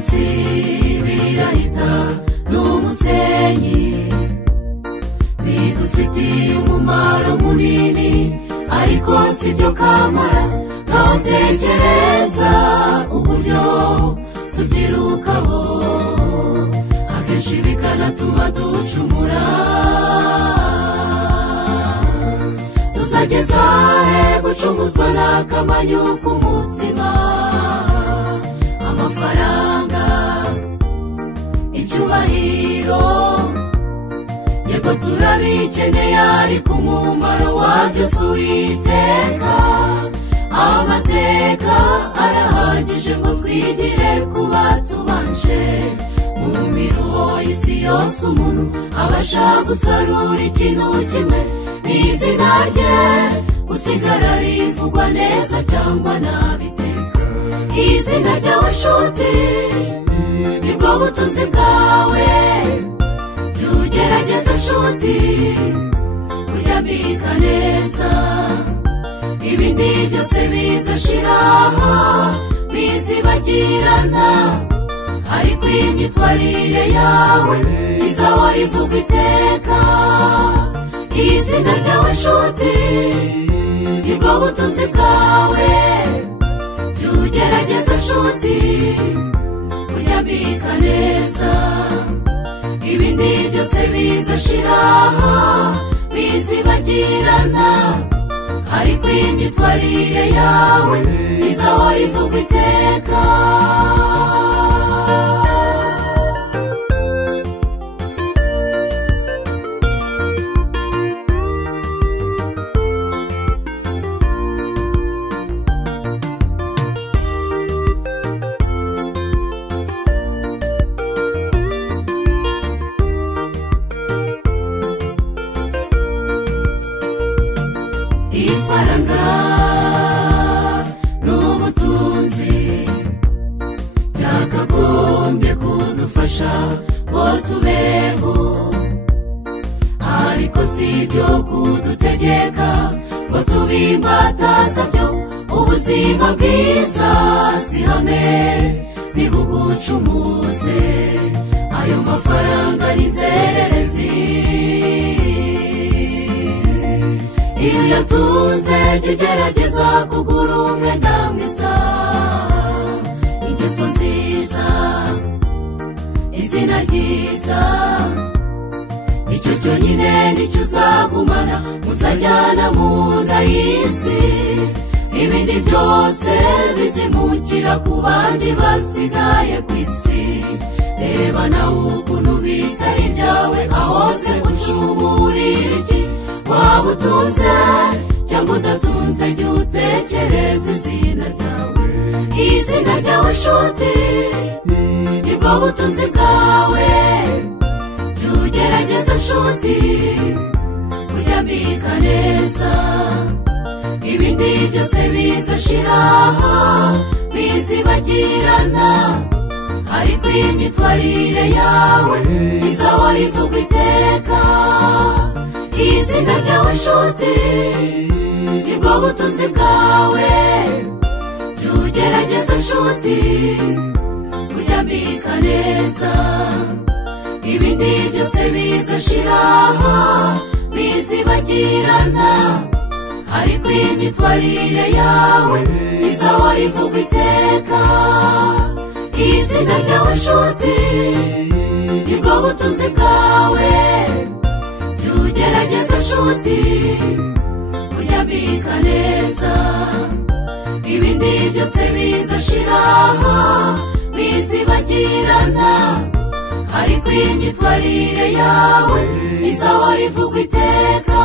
iby'isi birahita n'umusenyi, bidufitiye umumaro munini ariko sibyo kamara. Ngaho tekereza uburyo tubyirukaho, akenshi bikanatuma ducumura. Tuzageza he gucumuzwa n'akamanyu k'umutsima, amafaranga, icyubahiro? Yego turabikeneye ariko umumaro wabyo si Uwiteka. Amateka arahagije ngo twigire kuba tubanje mu miruho y'isi yose. Umuntu abasha gusarura ikintu kimwe n'izina rye, gusigara rivugwa neza cyangwa nabiteka. Izina ryawe nshuti nibwo butunzi bwawe, jya ugerageza nshuti kuryambika neza. Ibindi byose bizashiraho bizibagirana, ariko imyitwarire yawe izahora ivugwa iteka. Izina ryawe nshuti nibwo butunzi bwawe, jya ugerageza nshuti kuryambika neza. Ibindi byose bizashiraho bizibagirana, ariko imyitwarire yawe izahora ivugwa iteka. Ifaranga n'ubutunzi byakagombye kudufasha ngo tubeho, ariko si ibyo kudutegeka ngo tube imbata byo. Ubuzima bwiza si hame ntibugucumuze, ayo mafaranga ni inzererezi. Iyo uyatunze jya ugerageza kugura umwenda mwiza, ingeso nziza, izina ryiza. Icyo cyonyine nicyo uzagumana, muzajyana mu nda y'isi. Ibindi byose bizimukira ku bandi basigaye ku isi. Reba nawe ukuntu bitari ibyawe, aho se ucumurira iki? Waba utunze cyangwa udatunze, jya utekereza izina ryawe. Izina ryawe nshuti nibwo butunzi bwawe, jya ugerageza nshuti kuryambika neza. Ibindi byose bizashiraho bizibagirana, ariko imyitwarire yawe izahora ivugwa iteka. Izina ryawe nshuti nibwo butunzi bwawe, jya ugerageza nshuti kuryambika neza. Ibindi byose bizashiraho bizibagirana, ariko imyitwarire yawe izahora ivugwa iteka. Izina ryawe nshuti nibwo butunzi bwawe, jya ugerageza nshuti kuryambika neza. Ibindi byose bizashiraho bizibagirana, ariko imyitwarire yawe izahora ivugwa iteka.